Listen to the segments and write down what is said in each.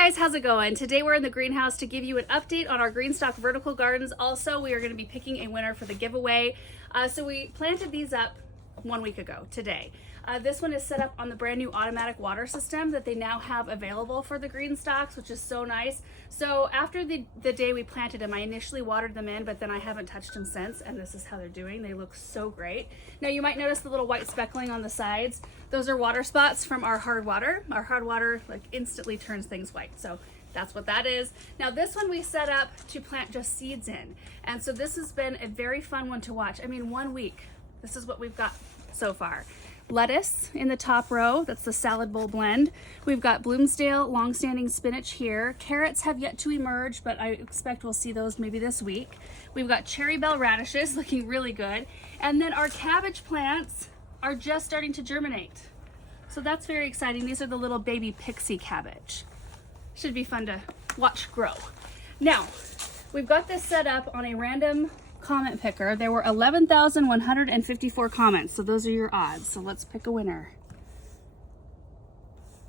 guys, how's it going? Today we're in the greenhouse to give you an update on our Greenstock vertical gardens. Also, we are going to be picking a winner for the giveaway. So we planted these up 1 week ago today. This one is set up on the brand new automatic water system that they now have available for the Greenstocks, which is so nice. So after the day we planted them, I initially watered them in, but then I haven't touched them since, and this is how they're doing. They look so great. Now you might notice the little white speckling on the sides. Those are water spots from our hard water. Our hard water like instantly turns things white. So that's what that is. Now this one we set up to plant just seeds in. And so this has been a very fun one to watch. I mean, 1 week, this is what we've got so far. Lettuce in the top row, that's the salad bowl blend. We've got Bloomsdale long-standing spinach here. Carrots have yet to emerge, but I expect we'll see those maybe this week. We've got cherry bell radishes looking really good. And then our cabbage plants are just starting to germinate. So that's very exciting. These are the little baby pixie cabbage. Should be fun to watch grow. Now, we've got this set up on a random comment picker. There were 11,154 comments, so those are your odds. So let's pick a winner.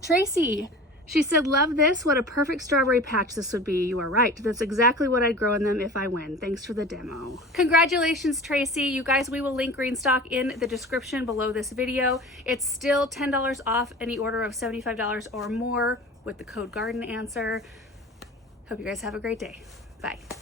Tracy, she said, love this. What a perfect strawberry patch this would be. You are right. That's exactly what I'd grow in them if I win. Thanks for the demo. Congratulations, Tracy. You guys, we will link Greenstock in the description below this video. It's still $10 off any order of $75 or more with the code Garden Answer. Hope you guys have a great day. Bye.